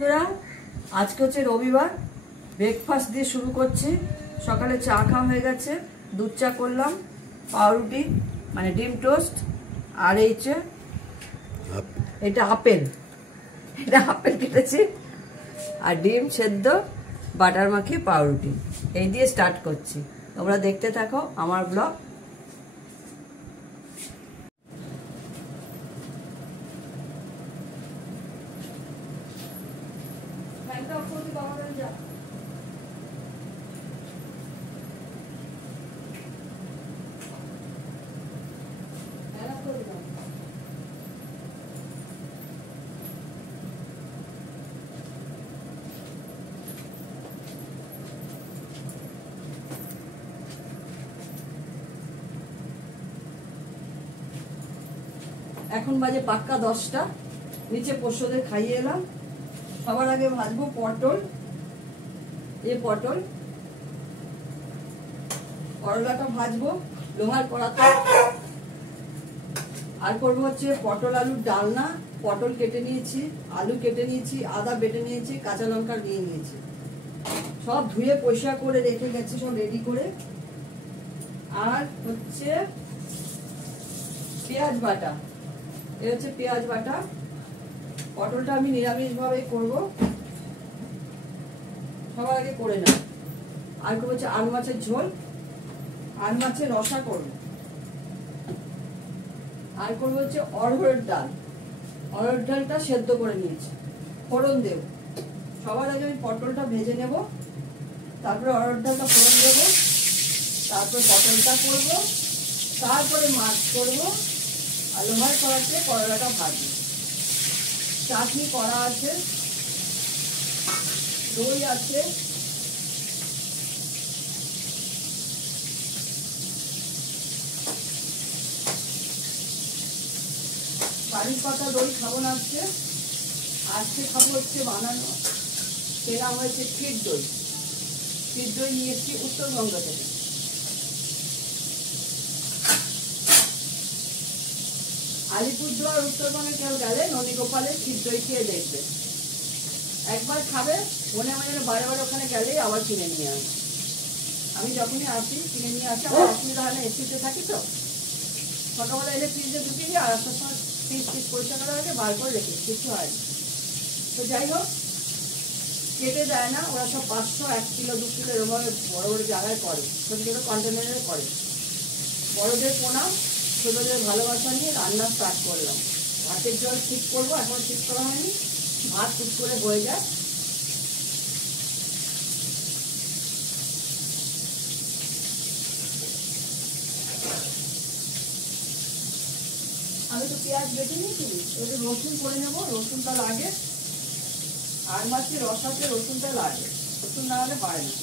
বন্ধুরা, আজকে হচ্ছে রবিবার। ব্রেকফাস্ট দিয়ে শুরু করছি। সকালে চা খাওয়া হয়ে গেছে, দুধ চা করলাম, পাউরুটি মানে ডিম টোস্ট, আর এটা আপেল কেটেছি, আর ডিম সেদ্ধ, বাটার মাখিয়ে পাউরুটি, এই দিয়ে স্টার্ট করছি। তোমরা দেখতে থাকো আমার ব্লগ। এখন বাজে পাক্কা 10টা। নিচে পোষ্যদের খাইয়ে এলাম। সবার আগে ভাজবো পটল, করলাটা ভাজবো লোহার কড়াতে। আর করবো হচ্ছে পটল আলুর ডালনা। পটল কেটে নিয়েছি, আলু কেটে নিয়েছি, আদা বেটে নিয়েছি, কাঁচা লঙ্কা নিয়ে নিয়েছি, সব ধুয়ে পরিষ্কার করে রেখে গেছি, সব রেডি করে। আর হচ্ছে পেঁয়াজ বাটা, এই হচ্ছে পেঁয়াজ বাটা। পটলটা আমি নিরামিষ ভাবে করবো, সবার আগে করে নেব। আর করবো হচ্ছে আলু মাছের ঝোল, আলু মাছের রসা করবো। আর করবো হচ্ছে অড়হরের ডাল। অড়হর ডালটা সেদ্ধ করে নিয়েছি, ফোড়ন দেব। সবার আগে আমি পটলটা ভেজে নেব, তারপরে অড়হর ডালটা ফোড়ন দেব, তারপরে পটলটা করবো, তারপরে মাছ করবো। আর লোহার কড়াতে করলাটা ভাজবো। চাটনি করা আছে, দই আছে, বাড়ির পাতা দই খাবো না আজকে। আজকে খাবো হচ্ছে বানানো, কেনা হয়েছে ক্ষীর দই। ক্ষীর দই নিয়ে এসছি উত্তরবঙ্গ থেকে। আলিপুরদুয়ার উত্তরবঙ্গে কেউ গেলে নদীগোপালের ক্ষীর দই খেয়ে দেখবে, একবার খাবে, মনে হয় যেন বারে বারে ওখানে গেলেই আবার কিনে নিয়ে আসবে। আমি যখনই আসি কিনে নিয়ে আসি, আমার অসুবিধা হয় না, এসিতে থাকি তো। সকালবেলা এলে ফ্রিজে ঢুকিয়ে দিই, আর আসার সময় ফ্রিজ পরিষ্কার করা হয়েছে, বার করে রেখে কিছু হয়। তো যাই হোক, কেটে দেয় না ওরা, সব 500, 1 কিলো 2 কিলো এরকম বড় বড় জায়গায় করে, ছোট ছোট কন্টেনারে করে। বড়দের প্রণাম, ছোটদের ভালোবাসা নিয়ে রান্না স্টার্ট করলাম। ভাতের জল ঠিক করবো, এখন ঠিক করা হয়নি, ভাত ঠিক করে হয়ে যায়। আমি তো পেঁয়াজ বেটে নিয়েছি, একটু রসুন করে নেবো, রসুনটা লাগে। আর মাছের রসাতে রসুনটা লাগে, রসুন না হলে হয় না।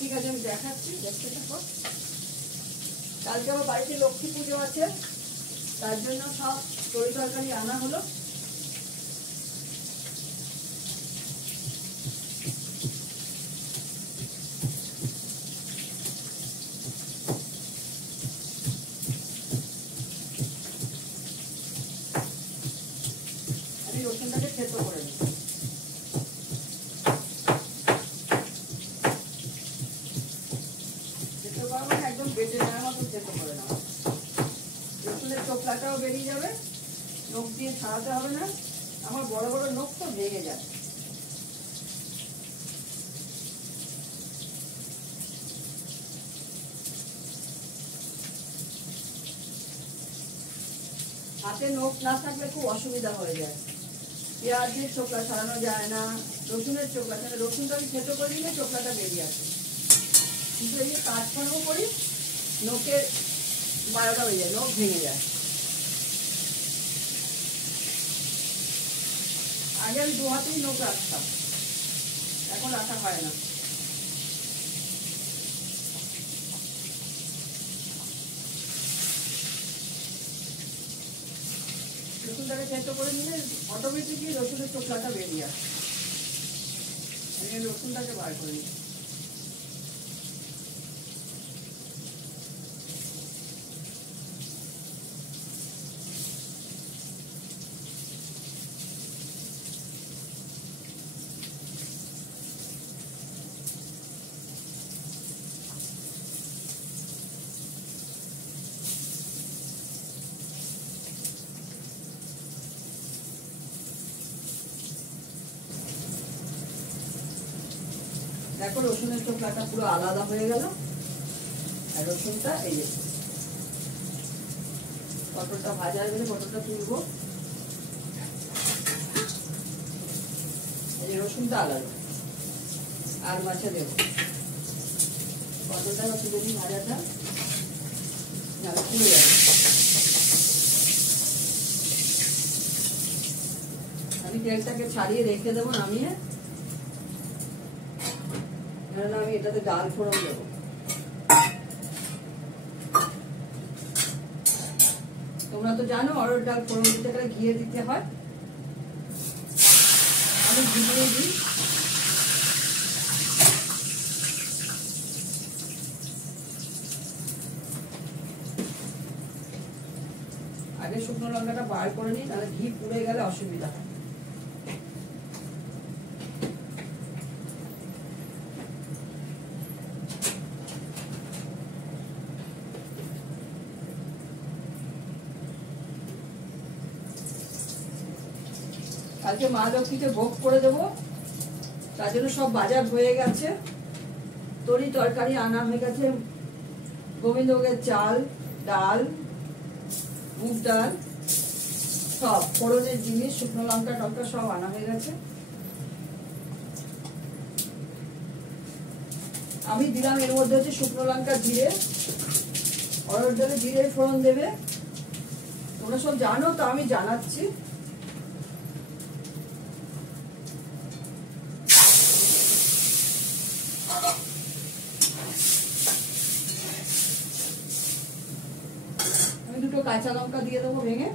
ঠিক আছে, আমি দেখাচ্ছি, দেখতে থাকো। কালকে আমার বাড়িতে লক্ষ্মী পুজো আছে, তার জন্য সব তরি তরকারি আনা হলো। আমি রসুনটাকে থেতো করে নিই। থেতো করা মানে একদম বেটে নেওয়ার মতো থেতো করে নেওয়া। রসুনের চোখলাটাও বেরিয়ে যাবে, নখ দিয়ে ছাড়াতে হবে না। আমার বড় বড় নখ তো ভেঙে যায়। হাতে নখ না থাকলে খুব অসুবিধা হয়ে যায়। পেঁয়াজের চোখলা ছাড়ানো যায় না, রসুনের চোখলা ছাড়া, রসুনটা আমি থেতো করে দিলে চোখলাটা বেরিয়ে আসে। কিন্তু এই যে কাজকর্ম করি, নখের 12টা হয়ে যায়, নখ ভেঙে যায়। আগে আমি 2 হাতেই নখ রাখতাম, এখন রাখা হয় না। রসুনটাকে থেতো করে নিলে অটোমেটিকলি রসুনের চোখলাটা বেরিয়ে আসে। আমি রসুনটাকে বার করে নিই। দেখো রসুনের চোখলাটা পুরো আলাদা হয়ে গেল। আর রসুনটা এই যে পটলটা ভাজা হয়ে গেলে পটলটা তুলবো। এই যে রসুনটা আলাদা আর মাছে দেবো। পটলটা তুলে দিই ভাজাটা, নাহলে পুড়ে যাবে। আমি তেলটাকে ছাড়িয়ে রেখে দেবো নামিয়ে, আমি এটাতে ডাল ফোড়ন দেবো। তোমরা তো জানো অরহর ডাল ফোড়ন দিতে গেলে ঘিয়ে দিতে হয়। আমি ঘিয়ে দিই। আগে শুকনো লঙ্কাটা বার করে নিই, তাহলে ঘি পুড়ে গেলে অসুবিধা হয়। কালকে মা লক্ষ্মীকে ভোগ করে দেবো, তার জন্য সব বাজার হয়ে গেছে। তরি তরকারি আনা হয়ে গেছে, গোবিন্দভোগের চাল, ডাল, মুগ ডাল, সব ফোড়নের জিনিস, শুকনো লঙ্কা টঙ্কা সব আনা হয়ে গেছে। আমি দিলাম এর মধ্যে হচ্ছে শুকনো লঙ্কা, জিরে। অরহর ডালে জিরে ফোড়ন দেবে, তোমরা সব জানো তো, আমি জানাচ্ছি। দুটো কাঁচা লঙ্কা দিয়ে দেবো ভেঙে।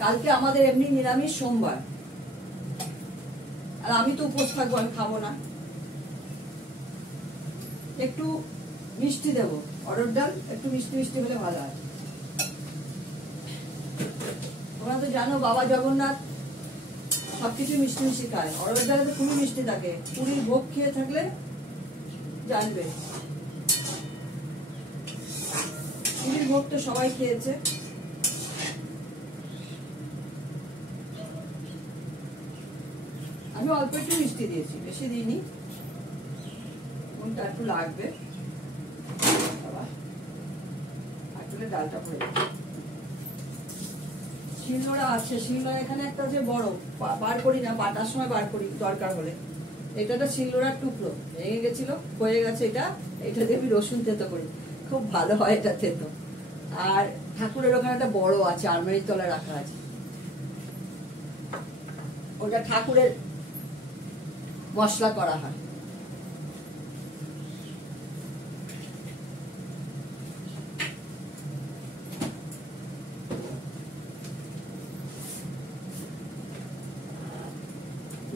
কালকে আমাদের এমনি নিরামিষ সোমবার, আর আমি তো উপোস থাকবো, আমি খাবো না। একটু মিষ্টি দেবো, অরহর ডাল একটু মিষ্টি মিষ্টি হলে ভালো হয়। তোমরা তো জানো বাবা জগন্নাথ সবকিছু মিষ্টি মিষ্টি খায়, অরহর ডালে তো খুবই মিষ্টি থাকে। পুরীর ভোগ খেয়ে থাকলে জানবে, পুরীর ভোগ তো সবাই খেয়েছে। আমি অল্প একটু মিষ্টি দিয়েছি, বেশি দিইনি, কোনটা একটু লাগবে। আসলে ডালটা পড়ে যাবে। শিলনোড়া আছে, শিলনোড়া এখানে একটা যে বড় বার করি না, বাটার সময় বার করি দরকার হলে। এটা একটা শিলনোড়ার টুকরো ভেঙে গেছিল, হয়ে গেছে। এটা দিয়ে আমি রসুন থেতো করি, খুব ভালো হয় এটা থেতো। আর ঠাকুরের ওখানে একটা বড় আছে, আলমারির তলায় রাখা আছে, ওটা ঠাকুরের মশলা করা হয়।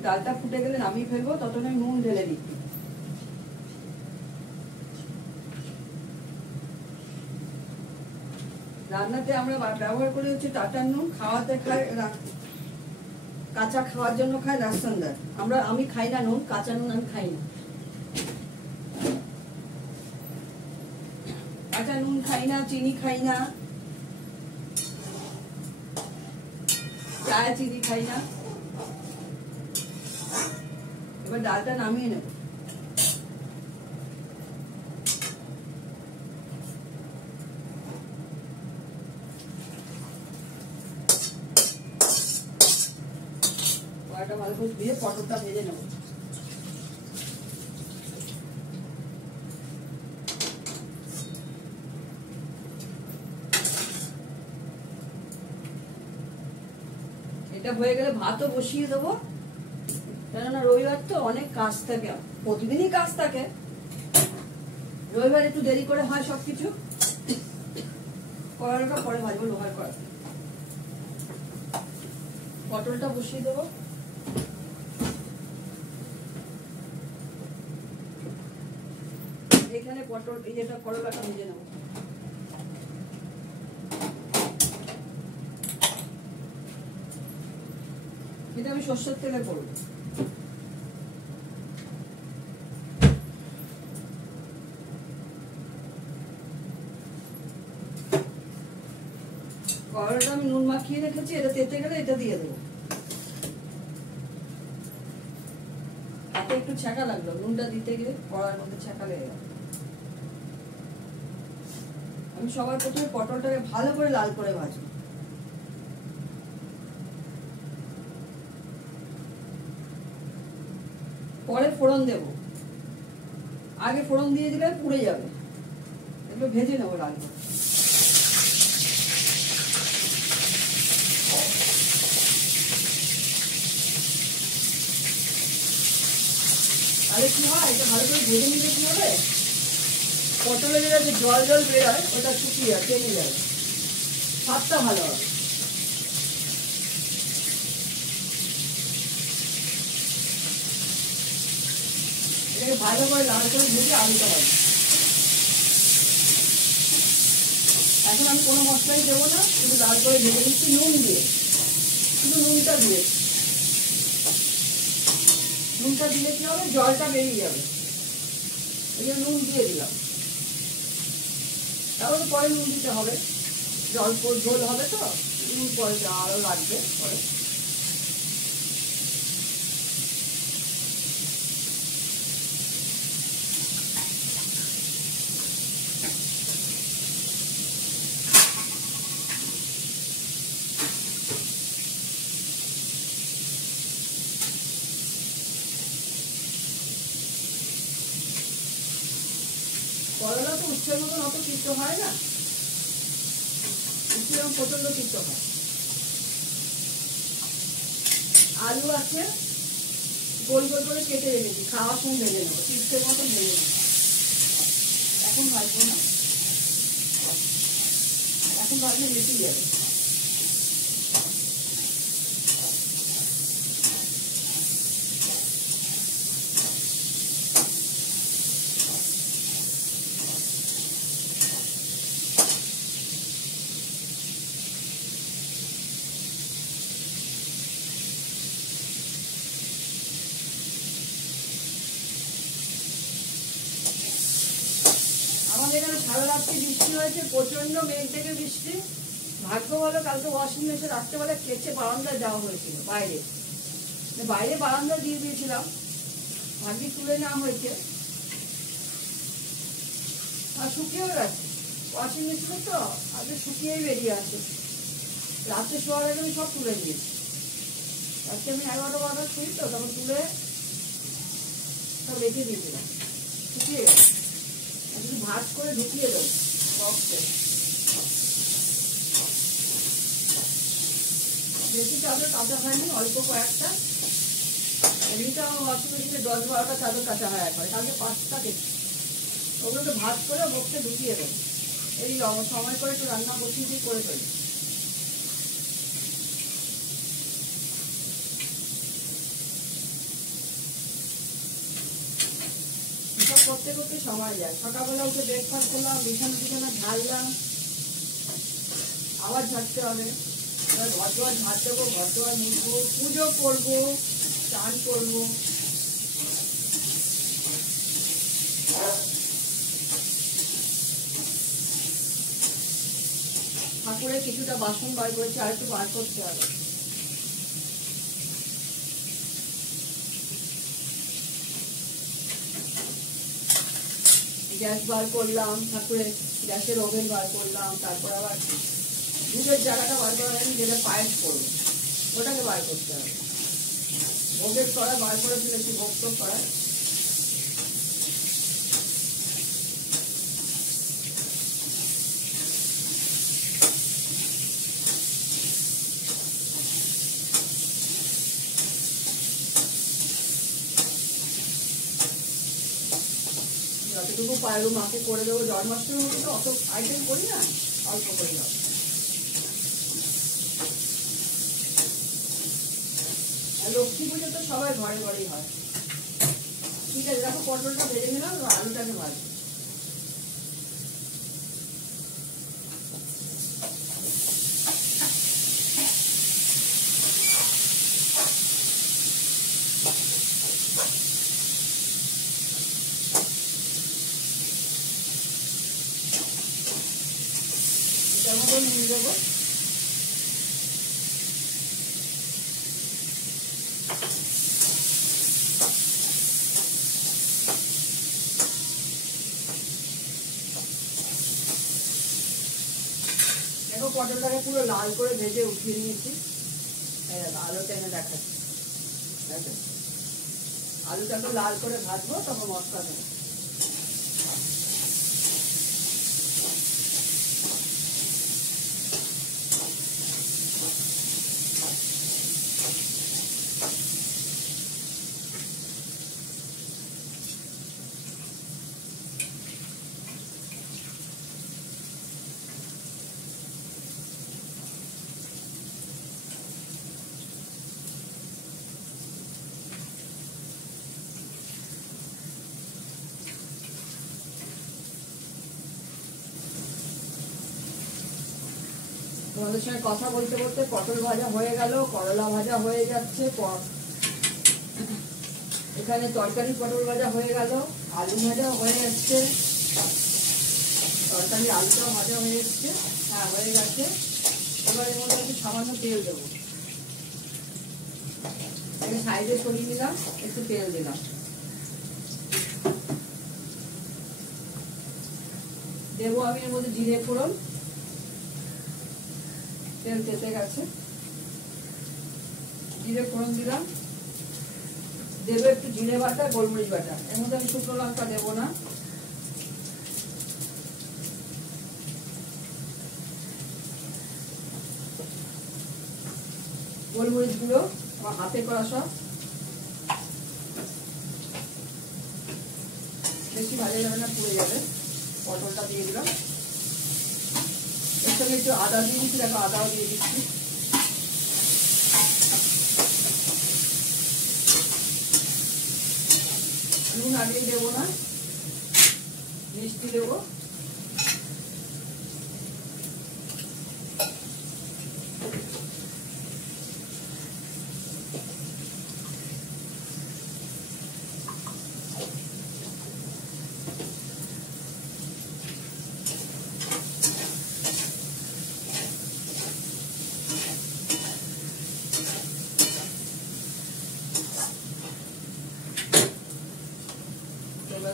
ডালটা ফুটে গেলে নামিয়ে ফেলবো, ততক্ষণ নুন ঢেলে দিই। রান্নাতে আমরা ব্যবহার করি হচ্ছে টাটার নুন। খাওয়াতে খাই, কাঁচা খাওয়ার জন্য খাই রাজস্থানদার। আমি খাই না নুন, কাঁচা নুন আমি খাই না। কাঁচা নুন খাই না, চিনি খাই না, চায়ে চিনি খাই না। এবার ডালটা নামিয়ে নেব। কড়াইটা ভালো করে দিয়ে পটলটা ভেজে নেব। এটা হয়ে গেলে ভাতও বসিয়ে দেবো, কেননা রবিবার তো অনেক কাজ থাকে, প্রতিদিনই কাজ থাকে, রবিবার একটু দেরি করে হয় সবকিছু। কড়াইটা পরে ভাজবো লোহার কড়াই। পটলটা বসিয়ে দেবো। এখানে পটল এটা করলাটা ভেজে নেবো। এটা আমি সরষের তেলে করবো। করলাটা আমি নুন মাখিয়ে রেখেছি, এটা তেতে গেলে এটা দিয়ে দেবো। হাতে একটু ছ্যাঁকা লাগলো, নুনটা দিতে গিয়ে কড়ার মধ্যে ছ্যাঁকা লেগে গেল। আমি সবার প্রথমে পটলটাকে ভালো করে লাল করে ভাজবো। পরে ফোড়ন দেব, আগে ফোড়ন দিয়ে দিলে পুড়ে যাবে। এগুলো ভেজে নেবো লাল করে। তাহলে কি হয়, এটা ভালো করে ভেজে নিলে কি হবে, পটলের যে জল জল বেরোয় ওটা শুকিয়ে যায়, টেনে যাবে, স্বাদটা ভালো হবে। এটাকে ভালো করে লাল করে ভেজে আলুটা হবে। এখন আমি কোনো মশলাই দেবো না, শুধু লাল করে ভেজে নিচ্ছি নুন দিয়ে, শুধু নুনটা দিয়ে। নুনটা দিলে কি হবে, জলটা বেরিয়ে যাবে, এই জন্য নুন দিয়ে দিলাম। তারপরে পরে নুন দিতে হবে, জল ঝোল হবে তো নুন পরে আরো লাগবে পরে। করলা তো উচ্ছের মতন অত তিক্ত হয় না, উচ্ছে প্রচন্ড তিক্ত হয়। আলু আছে গোল গোল করে কেটে রেখেছি, খাওয়ার সময় ভেজে নেবো, চিপসের মতন ভেজে নেবো। এখন ভাজবো না, এখন ভাজলে বেশি যাবে। আমাদের এখানে সারা রাত্রি বৃষ্টি হয়েছে, প্রচন্ড মেঘ থেকে বৃষ্টি। ভাগ্য ভালো কালকে ওয়াশিং মেশিন রাত্রেবেলা কেচে বারান্দায় যাওয়া হয়েছিল, বাইরে বাইরে বারান্দা দিয়ে দিয়েছিলাম, ভাগ্যে তুলে নেওয়া হয়েছে আর শুকিয়েও গেছে। ওয়াশিং মেশিনে তো আগে শুকিয়েই বেরিয়ে আসে, রাত্রে শোয়ার আগে আমি সব তুলে দিয়েছি। আজকে আমি 11টা শুই তো, তখন তুলে সব রেখে দিয়েছিলাম, শুকিয়ে গেছে। একটু ভাজ করে ঢুকিয়ে দেবো বক্সে। বেশি চাদর কাঁচা হয়নি, অল্প কয়েকটা। এমনিতে আমার ওয়াশিং মেশিনে 10-12টা চাদর কাঁচা হয় একবারে, কালকে 5টা কেটে। ওগুলো একটু ভাজ করে বক্সে ঢুকিয়ে দেবো। এই সময় করে একটু রান্না বসিয়ে দিয়ে করে ফেলি। এসব করতে করতে সময় যায়। সকালবেলা উঠে ব্রেকফাস্ট করলাম, বিছানা ঝাড়লাম, আবার ঝাড়তে হবে, ঘর দোয়ার ঝাড় দেবো, ঘর দোয়ার মুছবো, পুজো করবো, চান করবো। ঠাকুরের কিছুটা বাসন বার করেছি, আর একটু বার করতে হবে। গ্যাস বার করলাম, ঠাকুরের গ্যাসের ওভেন বার করলাম, তারপর আবার দুধের জায়গাটা বার করা হয়নি, যেটা পায়েস করবো ওটাকে বার করতে হবে। ভোগের কড়া বার করে ফেলেছি, ভোগ টোগ করা। যতটুকু পারবো মাকে করে দেবো। জন্মাষ্টমীর মতো তো অত আইটেম করি না, অল্প করে হবে। লক্ষ্মী পুজো তো সবাই ঘরে ঘরেই হয়। ঠিক আছে, দেখো পটলটা ভেজে নিলাম, আলুটাকে ভাজি। এটার মতো নুন দেবো। দেখো পটলটাকে পুরো লাল করে ভেজে উঠিয়ে নিয়েছি। আলুটা এনে দেখাচ্ছি। আলুটাকে লাল করে ভাজবো, তখন মশলা দেবো। তোমাদের সঙ্গে কথা বলতে বলতে পটল ভাজা হয়ে গেল, করলা ভাজা হয়ে যাচ্ছে, এখানে তরকারি পটল ভাজা হয়ে গেল, আলু ভাজা হয়ে যাচ্ছে, তরকারি আলুটাও ভাজা হয়ে যাচ্ছে। হ্যাঁ, হয়ে গেছে। এবার এর মধ্যে একটু সামান্য তেল দেবো। এখানে সাইডে সরিয়ে নিলাম, একটু তেল দিলাম। দেবো আমি এর মধ্যে জিরে ফোড়ন। তেল তেতে গেছে, জিরে ফোড়ন দিলাম। দেবো একটু জিরে বাটা, গোলমরিচ বাটা। এর মধ্যে আমি শুকনো লঙ্কা দেবো না। গোলমরিচ গুঁড়ো আমার হাতে করা সব, বেশি ভাজা যাবে না, পুড়ে যাবে। পটলটা দিয়ে দিলাম। এর সঙ্গে একটু আদা দিয়ে দিচ্ছি, দেখো আদাও দিয়ে দিচ্ছি। নুন আগেই দেবো না, মিষ্টি দেবো।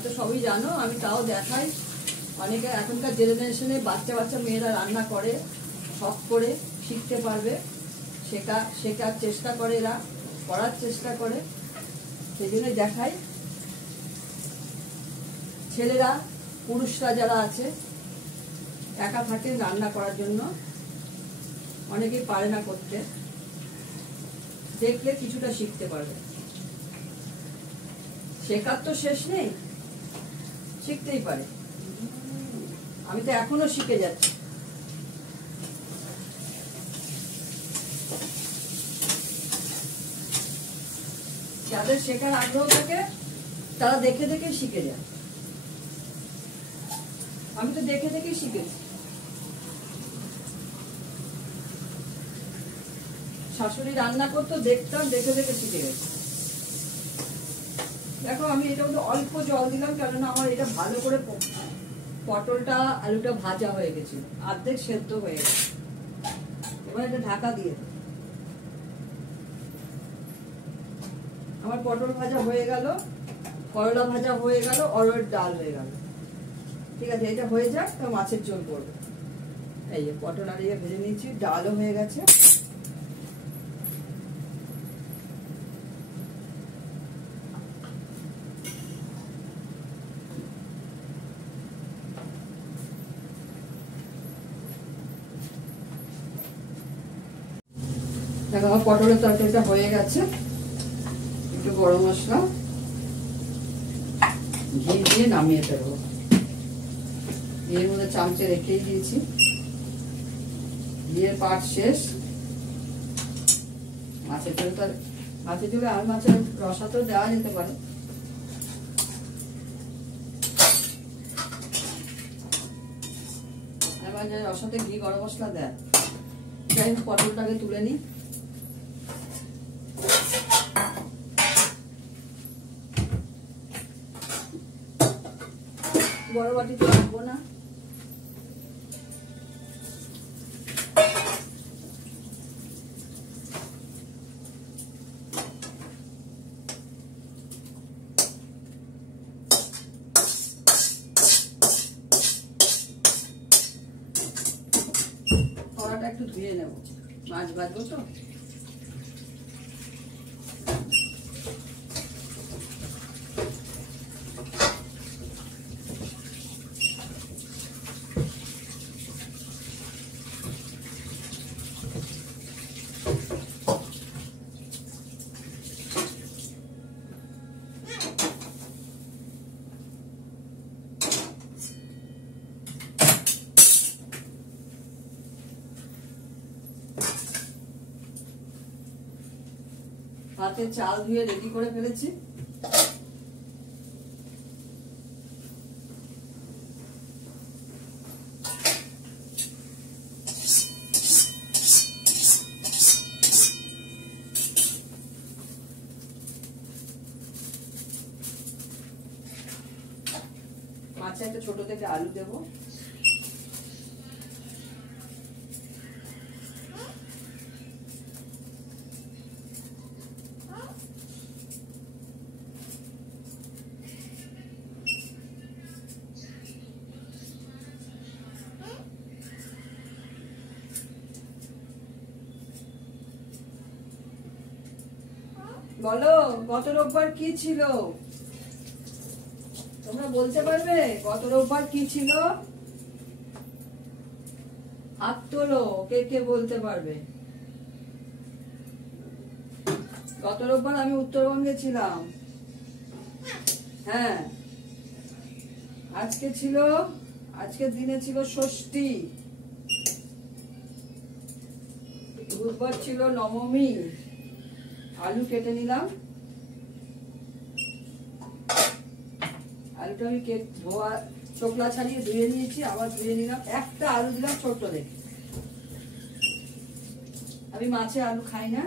তো সবই জানো, আমি তাও দেখাই। অনেকে এখনকার জেনারেশনে বাচ্চা মেয়েরা রান্না করে, শখ করে শিখতে পারবে, শেখার চেষ্টা করে, এরা করার চেষ্টা করে, সেই জন্য দেখাই। ছেলেরা, পুরুষরা যারা আছে, একা থাকেন রান্না করার জন্য, অনেকেই পারে না করতে, দেখলে কিছুটা শিখতে পারবে। শেখার তো শেষ নেই, শিখতেই পারে। আমি তো এখনো শিখে যাচ্ছি। যাদের শেখার আগ্রহ থাকে তারা দেখে দেখে শিখে যায়। আমি তো দেখে দেখে শিখেছি। শাশুড়ি রান্না করতো, দেখতাম, দেখে দেখে শিখে গেছি। দেখো আমি এটা অল্প জল দিলাম, কেননা আমার এটা ভালো করে পটলটা আলুটা ভাজা হয়ে গেছিল, অর্ধেক সেদ্ধ হয়ে গেছে। এবার এটা ঢাকা দিয়ে আমার পটল ভাজা হয়ে গেল, করলা ভাজা হয়ে গেল, অরহর ডাল হয়ে গেল। ঠিক আছে, এটা হয়ে যাক, তো মাছের ঝোল করবো। এই যে পটল আর ইয়ে ভেজে নিয়েছি, ডালও হয়ে গেছে। দেখো আমার পটলের তরকারিটা হয়ে গেছে। একটু গরম মশলা ঘি দিয়ে নামিয়ে ফেলবো। এর মধ্যে চামচে রেখেই দিয়েছি। বিয়ের পাট শেষ। মাছের ঝোলে আর মাছের রসা তো দেওয়া যেতে পারে। এবার যে রসাতে ঘি গরম মশলা দেয়। যাই হোক, পটলটাকে তুলে নিই। বড় বাটিতে রাখবো না। কড়াটা একটু ধুয়ে নেব, মাছ ভাজবো তো। ভাতের চাল ধুয়ে রেডি করে ফেলেছি। মাছে একটা ছোট থেকে আলু দেবো। বলো, গত রোববার কি ছিল? তোমরা বলতে পারবে গত রোববার কি ছিল? হাত তোলো, কে কে বলতে পারবে? গত রোববার আমি উত্তরবঙ্গে ছিলাম। হ্যাঁ, আজকের দিনে ছিল ষষ্ঠী, বুধবার ছিল নবমী। আলু কেটে নিলাম। আলুটা আমি ধোয়া চোখলা ছাড়িয়ে ধুয়ে নিয়েছি, আবার ধুয়ে নিলাম। একটা আলু দিলাম ছোট্ট দেখে। আমি মাছে আলু খাই না।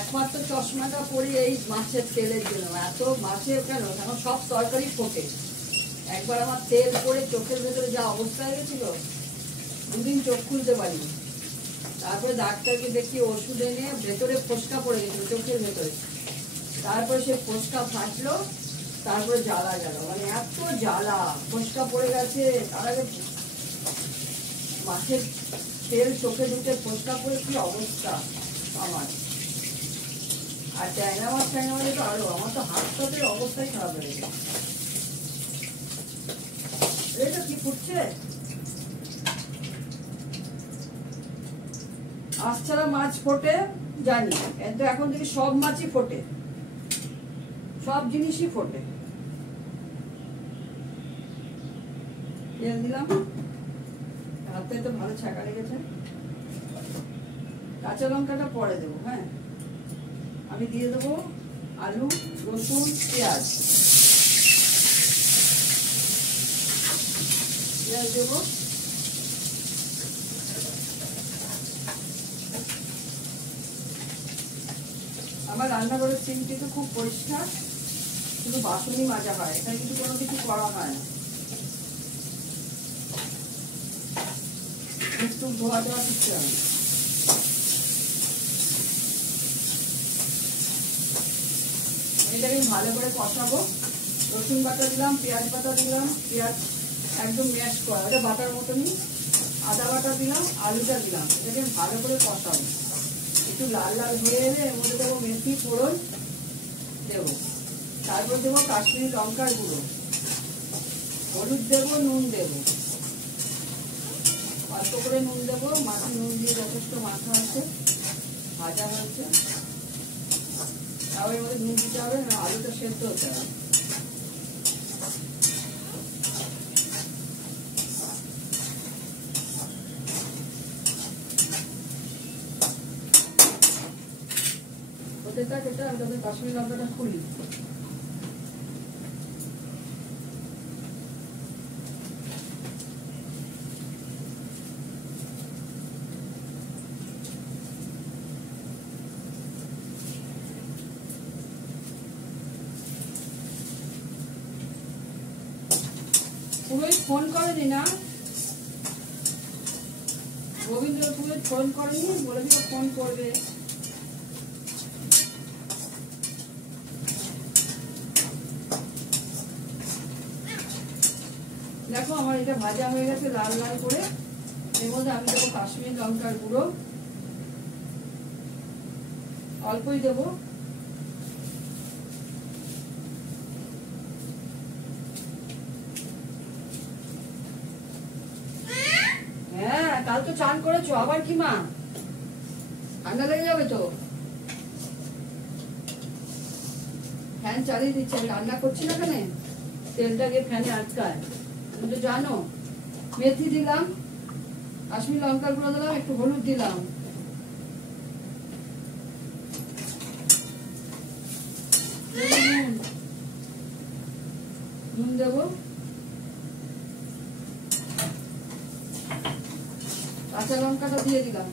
একমাত্র চশমাটা পরি এই মাছের তেলের জন্য। এত মাছের কেন সব তরকারি ফোটে। একবার আমার তেল পরে চোখের ভেতরে যা অবস্থা হয়ে গেছিল, দুদিন চোখ খুলতে পারিনি। তারপরে ডাক্তারকে দেখি ওষুধ এনে, ভেতরে ফোসকা পড়ে গেছিল চোখের ভেতরে। তারপরে সে ফোসকা ফাটলো, তারপরে জ্বালা মানে এত জ্বালা, ফোসকা পড়ে গেছে। তার আগে মাছের তেল চোখে ঢুকে ফোসকা পড়ে কি অবস্থা আমার। আর ট্যাংরা মাছ তো আরো, আমার তো হাত পাতের অবস্থাই খারাপ হয়ে গেছে। এটা কি ফুটছে? আঁশ ছাড়া মাছ ফোটে জানি, কিন্তু এখন থেকে সব মাছই ফোটে, সব জিনিসই ফোটে। তেল দিলাম, হাতে তো ভালো ছাকা লেগেছে। কাঁচা লঙ্কাটা পরে দেবো। হ্যাঁ, আমি দিয়ে দেবো আলু, রসুন, পেঁয়াজ। পেঁয়াজ দেবো, আমার রান্নাঘরের সিঙ্কটি তো খুব পরিষ্কার, শুধু বাসনই মাজা হয়, এখানে কিন্তু কোনো কিছু করা হয় না। একটু ধোয়া দেওয়া কিছু হয় না। এটাকে ভালো করে কষাবো। রসুন বাটা দিলাম, পেঁয়াজ বাটা দিলাম, পেঁয়াজ একদম ম্যাশ করা, ওটা বাটার মতনই। আদা বাটা দিলাম, আলুটা দিলাম, এটাকে ভালো করে কষাবো। একটু লাল লাল হয়ে এলে এর মধ্যে দেবো মেথি ফোড়ন দেবো, তারপর দেবো কাশ্মীরি লঙ্কার গুঁড়ো, হলুদ দেবো, নুন দেবো, অল্প করে নুন দেবো। মাছে নুন দিয়ে যথেষ্ট মাখা আছে, ভাজা হয়েছে। তারপর এর মধ্যে নুন দিতে হবে, না আলুটা সেদ্ধ হতে হবে। ওদের কাছে এটা আমি তাদের কাশ্মীরি লঙ্কাটা খুলি। পুরোই ফোন করেনি না, রবীন্দ্র পুরোই ফোন করেনি, বলেছিল ফোন করবে। দেখো আমার এটা ভাজা হয়ে গেছে লাল লাল করে। এর মধ্যে আমি দেবো কাশ্মীরি লঙ্কার গুঁড়ো, অল্পই দেবো। হ্যাঁ, কাল তো চান করেছো, আবার কি মা? ঠান্ডা লেগে যাবে তো। ফ্যান চালিয়ে দিচ্ছে, আমি রান্না করছি না, কেন তেলটা গিয়ে ফ্যানে আটকায়, তুমি তো জানো। মেথি দিলাম, কাশ্মীরি লঙ্কার গুঁড়ো দিলাম, একটু হলুদ দিলাম, নুন দেবো, কাঁচা লঙ্কাটা দিয়ে দিলাম।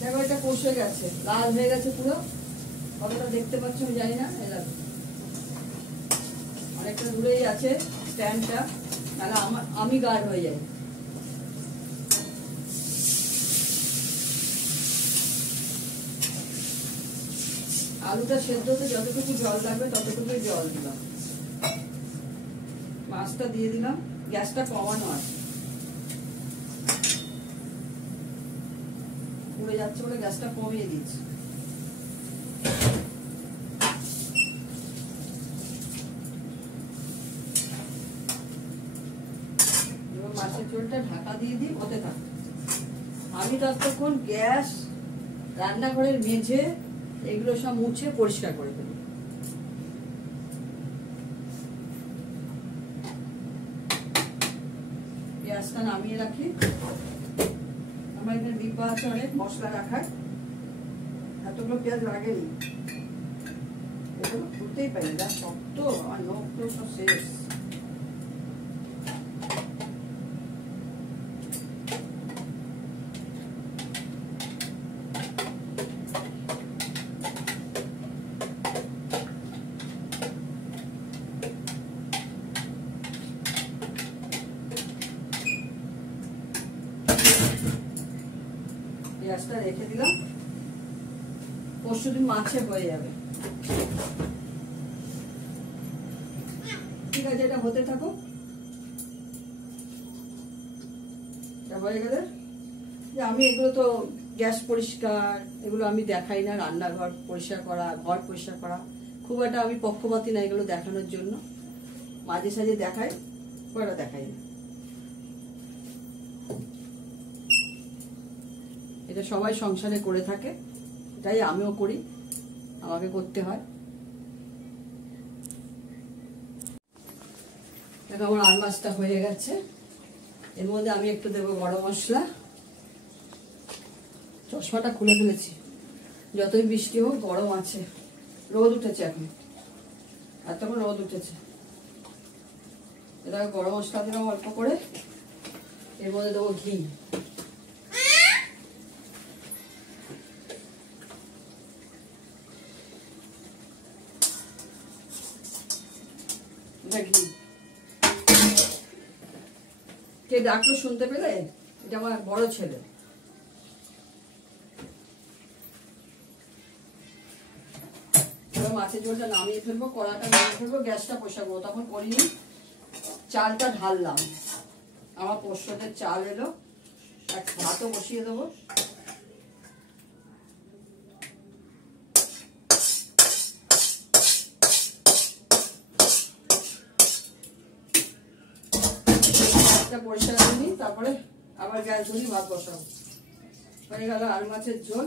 দেখো এটা কষে গেছে, লাল হয়ে গেছে পুরো। কতটা দেখতে পাচ্ছ আমি জানি না, এরকম অনেকটা দূরেই আছে স্ট্যান্ডটা, তাহলে আমি গাঢ় হয়ে যাই। আলুটা সেদ্ধ হতে যতটুকু জল লাগবে ততটুকুই জল দিলাম। মাছটা দিয়ে দিলাম, গ্যাসটা কমানো আছে, পুড়ে যাচ্ছে বলে গ্যাসটা কমিয়ে দিচ্ছি। মাছের ঝোলটা ঢাকা দিয়ে দিই, হতে থাকে। আমি ততক্ষণ গ্যাস, রান্নাঘরের মেঝে এগুলো সব মুছে পরিষ্কার করে দেবো। পেঁয়াজটা নামিয়ে রাখি, আমার এখানে ডিব্বা আছে অনেক মশলা রাখার, এতগুলো পেঁয়াজ লাগেনি, এগুলো খুলতেই পারি না, শক্ত, আমার নখ তো সব শেষ। পেঁয়াজটা রেখে দিলাম, পরশুদিন মাছে হয়ে যাবে। ঠিক আছে, এটা হতে থাকো। এটা হয়ে গেলে যে আমি এগুলো তো গ্যাস পরিষ্কার এগুলো আমি দেখাই না, রান্নাঘর পরিষ্কার করা, ঘর পরিষ্কার করা খুব একটা আমি পক্ষপাতী না এগুলো দেখানোর জন্য, মাঝে সাঝে দেখাই, খুব একটা দেখাই না। এটা সবাই সংসারে করে থাকে, এটাই আমিও করি, আমাকে করতে হয়। দেখো আমার আর মাছটা হয়ে গেছে, এর মধ্যে আমি একটু দেবো গরম মশলা। চশমাটা খুলে ফেলেছি, যতই বৃষ্টি হোক গরম আছে, রোদ উঠেছে এখন, আর তখন রোদ উঠেছে। এটা গরম মশলা দিলাম অল্প করে, এর মধ্যে দেবো ঘি। ঘি কে ডাকলো শুনতে পেলে? এটা আমার বড় ছেলে। মাছের ঝোলটা নামিয়ে ফেলবো, কড়াটা নামিয়ে ফেলবো, গ্যাসটা বসাবো। তখন করিনি, চালটা ঢাললাম, আমার পোস্তদের চাল এলো, এক ভাতও বসিয়ে দেবো। পরিষ্কার করে নিই, তারপরে আবার গ্যাস ধরিয়ে ভাত বসাবো। হয়ে গেল আর মাছের ঝোল,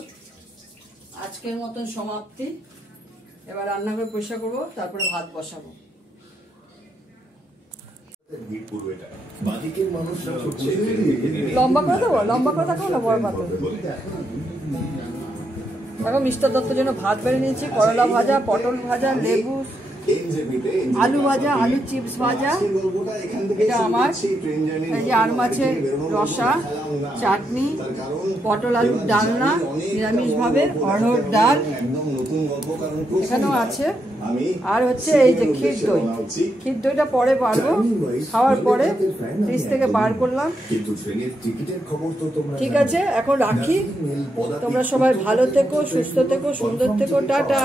আজকের মতন সমাপ্তি। এবার রান্না করে পরিষ্কার করবো, তারপরে ভাত বসাবো। লম্বা করে দেবো, লম্বা করে থাকবো না বড় পাতে। দেখো মিস্টার দত্তের জন্য ভাত বেড়ে নিয়েছি, করলা ভাজা, পটল ভাজা, লেবু, আলু ভাজা, আলু চিপস ভাজা। এটা আমার এই যে আর মাছের রসা, চাটনি, পটল আলুর ডালনা, নিরামিষ ভাবে অড়হর ডাল এখানেও আছে, আর হচ্ছে এই যে ক্ষীর দই। ক্ষীর দইটা পরে পারবো, খাওয়ার পরে ফ্রিজ থেকে বার করলাম। ঠিক আছে, এখন রাখি। তোমরা সবাই ভালো থেকো, সুস্থ থেকো, সুন্দর থেকো, টাটা।